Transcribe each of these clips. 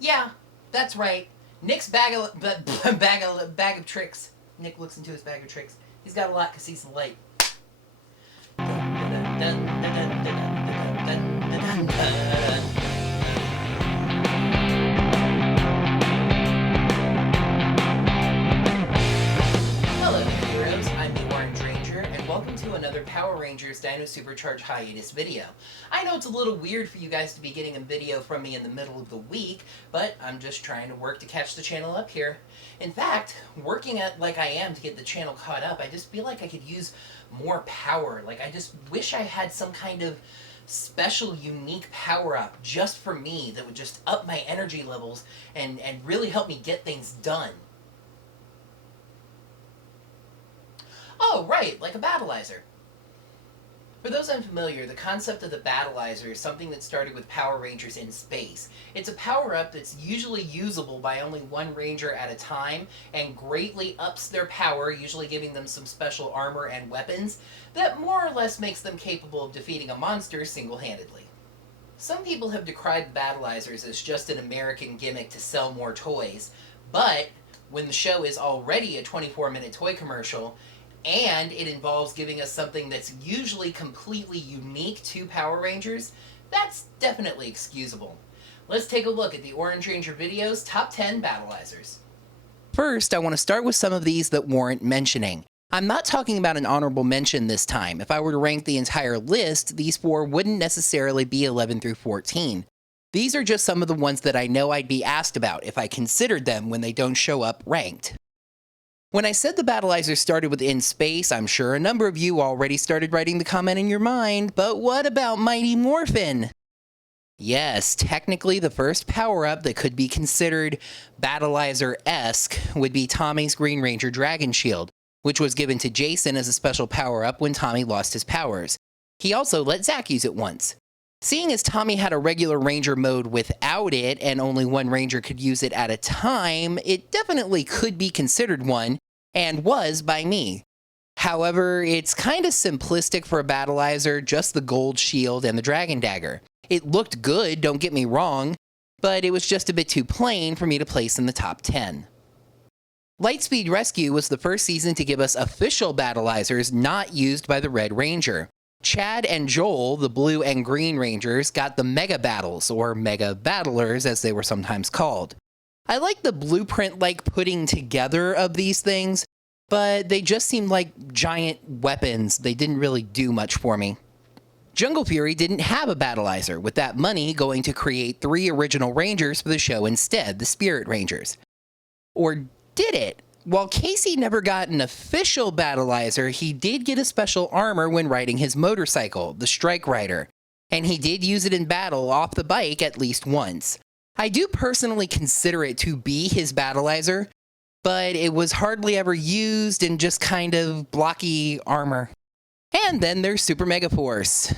Yeah, that's right. Nick's bag of tricks. Nick looks into his bag of tricks. He's got a lot because he's light. Hello, heroes. I'm the Orange Ranger, and welcome to another Power Rangers Dino SuperCharge Hiatus video. I know it's a little weird for you guys to be getting a video from me in the middle of the week, but I'm just trying to work to catch the channel up here. In fact, working at like I am to get the channel caught up, I just feel like I could use more power. Like, I just wish I had some kind of special, unique power-up just for me that would just up my energy levels and really help me get things done. Oh, right, like a Battlizer. For those unfamiliar, the concept of the Battlizer is something that started with Power Rangers in space. It's a power-up that's usually usable by only one Ranger at a time, and greatly ups their power, usually giving them some special armor and weapons, that more or less makes them capable of defeating a monster single-handedly. Some people have decried the Battlizers as just an American gimmick to sell more toys, but when the show is already a 24-minute toy commercial, and it involves giving us something that's usually completely unique to Power Rangers, that's definitely excusable. Let's take a look at the Orange Ranger video's top 10 Battlizers. First, I want to start with some of these that warrant mentioning. I'm not talking about an honorable mention this time. If I were to rank the entire list, these four wouldn't necessarily be 11 through 14. These are just some of the ones that I know I'd be asked about if I considered them when they don't show up ranked. When I said the Battlizer started with In Space, I'm sure a number of you already started writing the comment in your mind, but what about Mighty Morphin? Yes, technically the first power-up that could be considered Battlizer-esque would be Tommy's Green Ranger Dragon Shield, which was given to Jason as a special power-up when Tommy lost his powers. He also let Zack use it once. Seeing as Tommy had a regular Ranger mode without it, and only one Ranger could use it at a time, it definitely could be considered one, and was by me. However, it's kinda simplistic for a Battlizer, just the gold shield and the Dragon Dagger. It looked good, don't get me wrong, but it was just a bit too plain for me to place in the top 10. Lightspeed Rescue was the first season to give us official Battlizers not used by the Red Ranger. Chad and Joel, the Blue and Green Rangers, got the Mega Battles, or Mega Battlers as they were sometimes called. I like the blueprint-like putting together of these things, but they just seemed like giant weapons. They didn't really do much for me. Jungle Fury didn't have a Battlizer, with that money going to create 3 original Rangers for the show instead, the Spirit Rangers. Or did it? While Casey never got an official Battlizer, he did get a special armor when riding his motorcycle, the Strike Rider, and he did use it in battle off the bike at least once. I do personally consider it to be his Battlizer, but it was hardly ever used in just kind of blocky armor. And then there's Super Mega Force.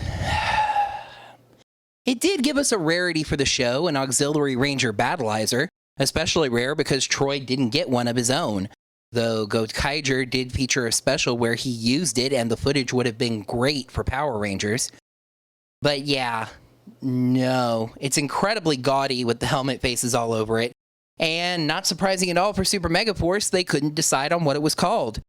It did give us a rarity for the show, an Auxiliary Ranger Battlizer, especially rare because Troy didn't get one of his own. Though Gokaiger did feature a special where he used it and the footage would have been great for Power Rangers. But yeah, no, it's incredibly gaudy with the helmet faces all over it, and not surprising at all for Super Mega Force, they couldn't decide on what it was called.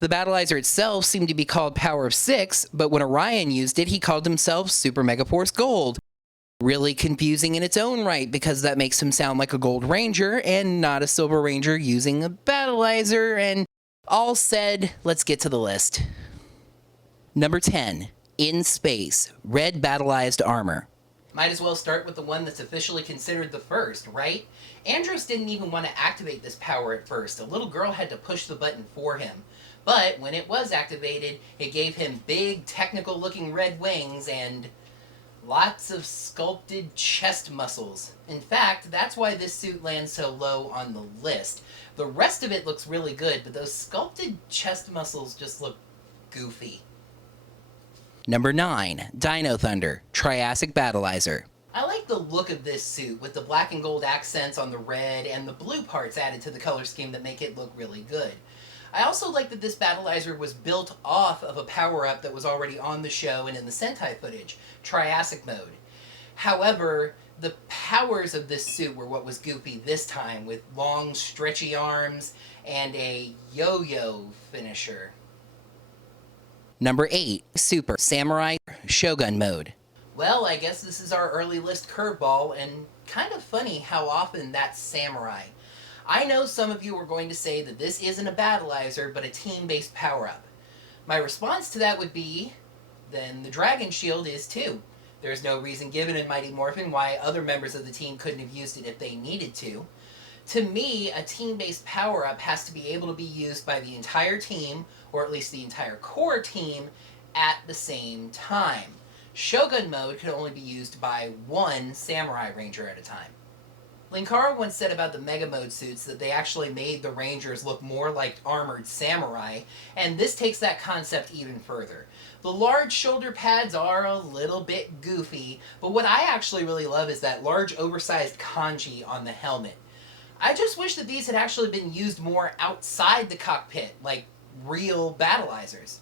The Battlizer itself seemed to be called Power of 6, but when Orion used it, he called himself Super Mega Force Gold. Really confusing in its own right, because that makes him sound like a Gold Ranger and not a Silver Ranger using a Battlizer, and all said, let's get to the list. Number 10, In Space, Red Battleized Armor. Might as well start with the one that's officially considered the first, right? Andros didn't even want to activate this power at first. A little girl had to push the button for him. But when it was activated, it gave him big, technical-looking red wings and lots of sculpted chest muscles. In fact, that's why this suit lands so low on the list. The rest of it looks really good, but those sculpted chest muscles just look goofy. Number 9, Dino Thunder, Triassic Battlizer. I like the look of this suit, with the black and gold accents on the red and the blue parts added to the color scheme that make it look really good. I also like that this Battlizer was built off of a power-up that was already on the show and in the Sentai footage, Triassic mode. However, The powers of this suit were what was goofy this time, with long, stretchy arms and a yo-yo finisher. Number 8. Super Samurai Shogun Mode. Well, I guess this is our early list curveball, and kind of funny how often that's samurai. I know some of you are going to say that this isn't a Battlizer, but a team-based power-up. My response to that would be, then the Dragon Shield is too. There's no reason given in Mighty Morphin why other members of the team couldn't have used it if they needed to. To me, a team-based power-up has to be able to be used by the entire team, or at least the entire core team, at the same time. Shogun mode could only be used by one Samurai Ranger at a time. Linkara once said about the Mega Mode suits that they actually made the Rangers look more like armored samurai, and this takes that concept even further. The large shoulder pads are a little bit goofy, but what I actually really love is that large oversized kanji on the helmet. I just wish that these had actually been used more outside the cockpit, like real Battleizers.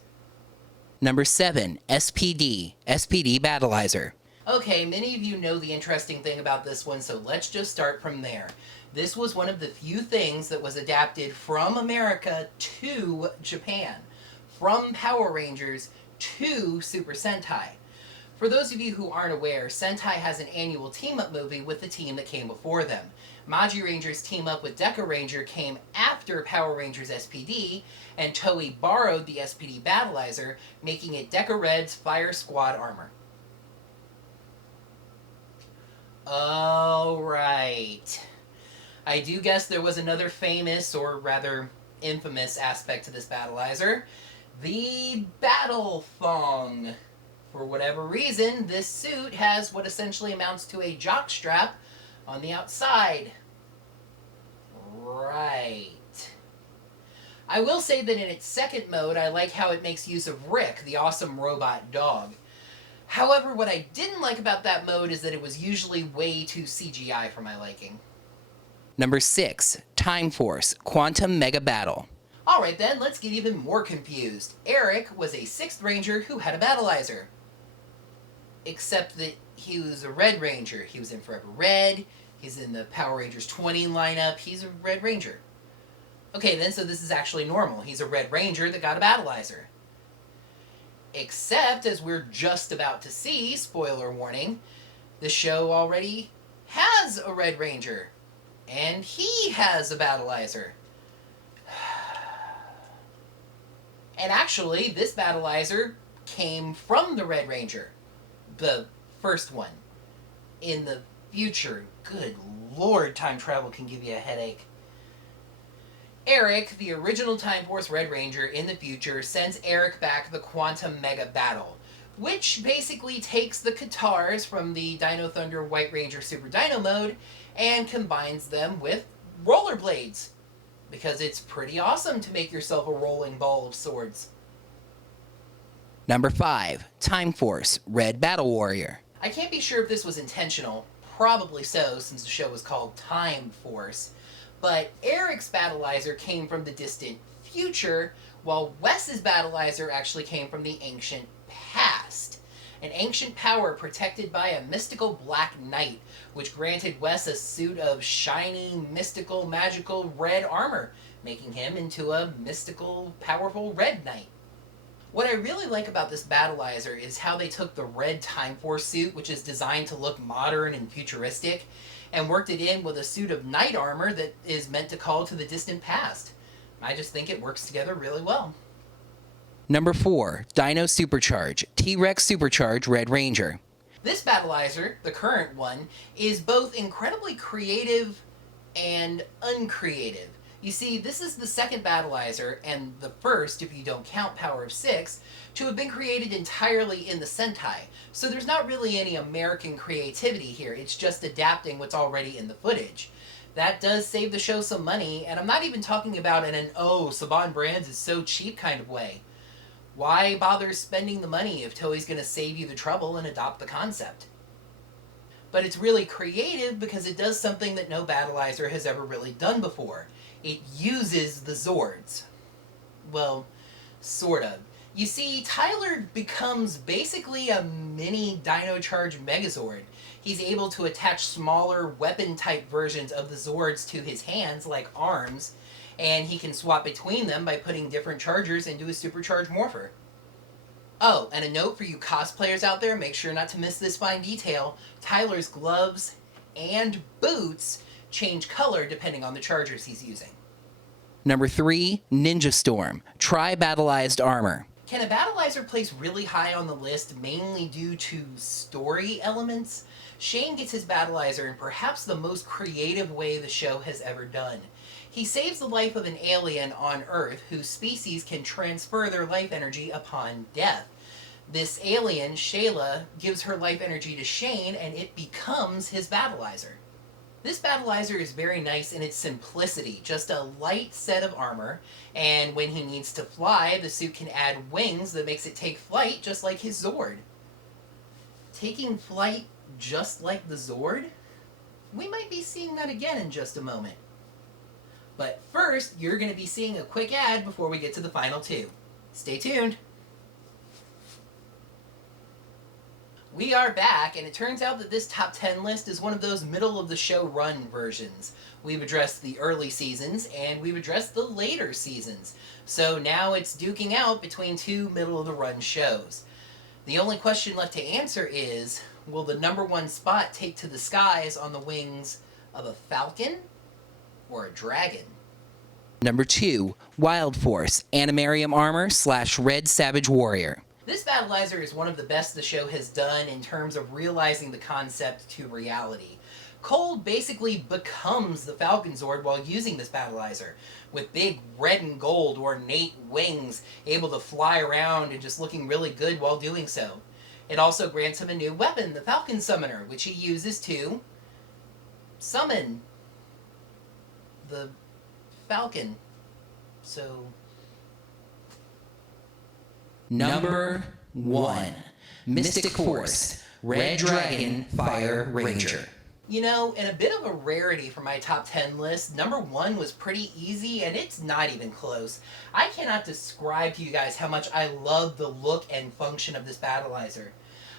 Number 7. S.P.D. S.P.D. Battlizer. Okay, many of you know the interesting thing about this one, so let's just start from there. This was one of the few things that was adapted from America to Japan, from Power Rangers to Super Sentai. For those of you who aren't aware, Sentai has an annual team-up movie with the team that came before them. Magi Rangers Team Up with Deca Ranger came after Power Rangers S.P.D, and Toei borrowed the S.P.D. Battlizer, making it Deca Red's Fire Squad armor. Alright. I do guess there was another famous, or rather infamous, aspect to this Battlizer. The Battle Thong. For whatever reason, this suit has what essentially amounts to a jock strap on the outside. Right. I will say that in its second mode, I like how it makes use of Rick, the awesome robot dog. However, what I didn't like about that mode is that it was usually way too CGI for my liking. Number 6. Time Force Quantum Mega Battle. Alright then, let's get even more confused. Eric was a 6th Ranger who had a Battlizer. Except that he was a Red Ranger. He was in Forever Red, he's in the Power Rangers 20 lineup, he's a Red Ranger. Okay then, so this is actually normal. He's a Red Ranger that got a Battlizer. Except, as we're just about to see, spoiler warning, the show already has a Red Ranger. And he has a Battlizer. And actually, this Battlizer came from the Red Ranger. The first one. In the future. Good lord, time travel can give you a headache. Eric, the original Time Force Red Ranger in the future, sends Eric back the Quantum Mega Battle, which basically takes the Katars from the Dino Thunder White Ranger Super Dino mode and combines them with rollerblades. Because it's pretty awesome to make yourself a rolling ball of swords. Number 5. Time Force Red Battle Warrior. I can't be sure if this was intentional. Probably so, since the show was called Time Force. But Eric's Battlizer came from the distant future, while Wes's Battlizer actually came from the ancient past. An ancient power protected by a mystical black knight, which granted Wes a suit of shiny, mystical, magical red armor, making him into a mystical, powerful red knight. What I really like about this Battlizer is how they took the red Time Force suit, which is designed to look modern and futuristic, and worked it in with a suit of knight armor that is meant to call to the distant past. I just think it works together really well. Number 4. Dino SuperCharge T-Rex SuperCharge Red Ranger. This Battlizer, the current one, is both incredibly creative and uncreative. You see, this is the second Battlizer, and the first, if you don't count Power of 6, to have been created entirely in the Sentai. So there's not really any American creativity here, it's just adapting what's already in the footage. That does save the show some money, and I'm not even talking about in an oh, Saban Brands is so cheap kind of way. Why bother spending the money if Toei's going to save you the trouble and adopt the concept? But it's really creative because it does something that no Battlizer has ever really done before. It uses the Zords. Well, sort of. You see, Tyler becomes basically a mini Dino Charge Megazord. He's able to attach smaller weapon-type versions of the Zords to his hands, like arms, and he can swap between them by putting different chargers into his supercharged morpher. Oh, and a note for you cosplayers out there, make sure not to miss this fine detail. Tyler's gloves and boots change color depending on the chargers he's using. Number 3, Ninja Storm, TRI-BATTLIZED armor. Can a Battlizer place really high on the list mainly due to story elements? Shane gets his Battlizer in perhaps the most creative way the show has ever done. He saves the life of an alien on Earth whose species can transfer their life energy upon death. This alien, Shayla, gives her life energy to Shane and it becomes his Battlizer. This Battlizer is very nice in its simplicity, just a light set of armor, and when he needs to fly, the suit can add wings that makes it take flight just like his Zord. Taking flight just like the Zord? We might be seeing that again in just a moment. But first, you're going to be seeing a quick ad before we get to the final two. Stay tuned! We are back, and it turns out that this top 10 list is one of those middle-of-the-show run versions. We've addressed the early seasons, and we've addressed the later seasons. So now it's duking out between two middle-of-the-run shows. The only question left to answer is, will the number one spot take to the skies on the wings of a falcon or a dragon? Number 2, Wild Force, ANIMARIUM armor / Red Savage Warrior. This Battlizer is one of the best the show has done in terms of realizing the concept to reality. Cold basically becomes the Falcon Zord while using this Battlizer, with big red and gold ornate wings, able to fly around and just looking really good while doing so. It also grants him a new weapon, the Falcon Summoner, which he uses to summon the Falcon. So... Number 1, Mystic Force, Red Dragon Fire Ranger. You know, in a bit of a rarity for my top 10 list, number 1 was pretty easy, and it's not even close. I cannot describe to you guys how much I love the look and function of this Battlizer.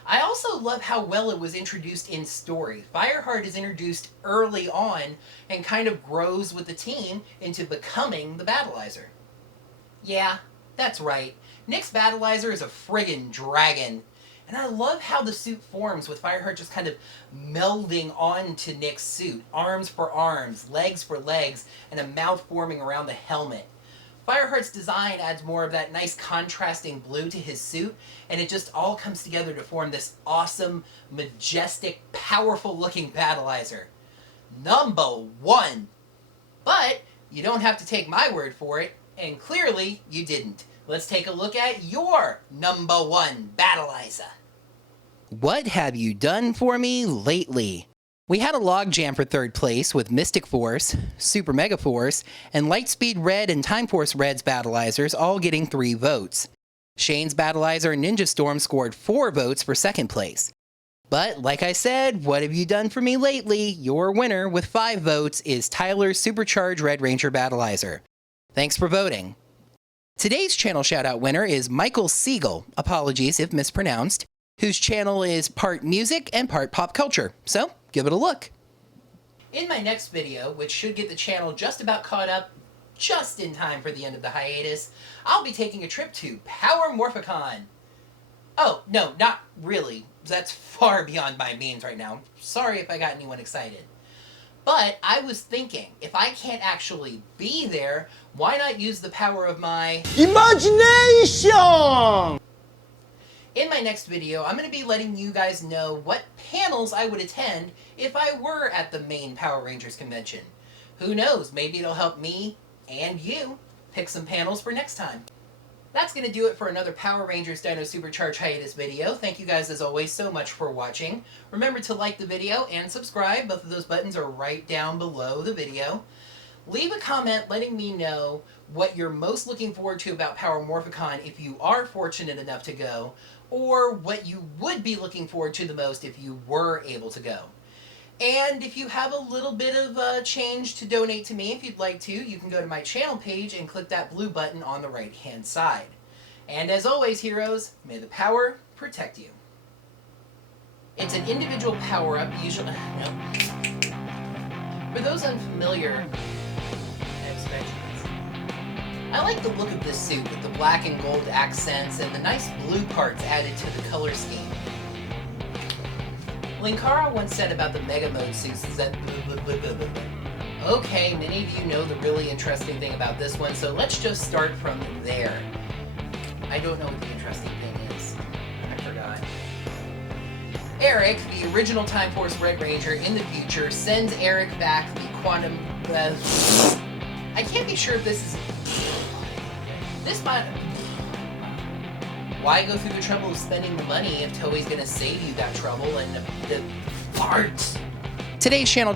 I also love how well it was introduced in story. Fireheart is introduced early on and kind of grows with the team into becoming the Battlizer. Yeah, that's right. Nick's Battlizer is a friggin' dragon. And I love how the suit forms with Fireheart just kind of melding onto Nick's suit. Arms for arms, legs for legs, and a mouth forming around the helmet. Fireheart's design adds more of that nice contrasting blue to his suit, and it just all comes together to form this awesome, majestic, powerful looking Battlizer. Number 1! But you don't have to take my word for it, and clearly you didn't. Let's take a look at your number 1 Battlizer. What have you done for me lately? We had a logjam for third place with Mystic Force, Super Mega Force, and Lightspeed Red and Time Force Red's Battlizers all getting 3 votes. Shane's Battlizer Ninja Storm scored 4 votes for second place. But like I said, what have you done for me lately? Your winner with 5 votes is Tyler's SuperCharge Red Ranger Battlizer. Thanks for voting. Today's channel shoutout winner is Michael SEGAL, apologies if mispronounced, whose channel is part music and part pop culture, so give it a look. In my next video, which should get the channel just about caught up just in time for the end of the hiatus, I'll be taking a trip to Power Morphicon. Oh, no, not really. That's far beyond my means right now. Sorry if I got anyone excited. But I was thinking, if I can't actually be there, why not use the power of my imagination? In my next video, I'm going to be letting you guys know what panels I would attend if I were at the main Power Rangers convention. Who knows, maybe it'll help me and you pick some panels for next time. That's going to do it for another Power Rangers Dino SuperCharge Hiatus video. Thank you guys as always so much for watching. Remember to like the video and subscribe. Both of those buttons are right down below the video. Leave a comment letting me know what you're most looking forward to about Power Morphicon if you are fortunate enough to go, or what you would be looking forward to the most if you were able to go. And if you have a little bit of change to donate to me, if you'd like to, you can go to my channel page and click that blue button on the right-hand side. And as always, heroes, may the power protect you. It's an individual power-up, usually... No. For those unfamiliar... I like the look of this suit with the black and gold accents and the nice blue parts added to the color scheme. Linkara once said about the Mega Mode suits is that... Okay, many of you know the really interesting thing about this one, so let's just start from there. I don't know what the interesting thing is. I forgot. Eric, the original Time Force Red Ranger in the future, sends Eric back the quantum... I can't be sure if this is... This might... Why go through the trouble of spending the money if Toei's gonna save you that trouble and the parts? Today's channel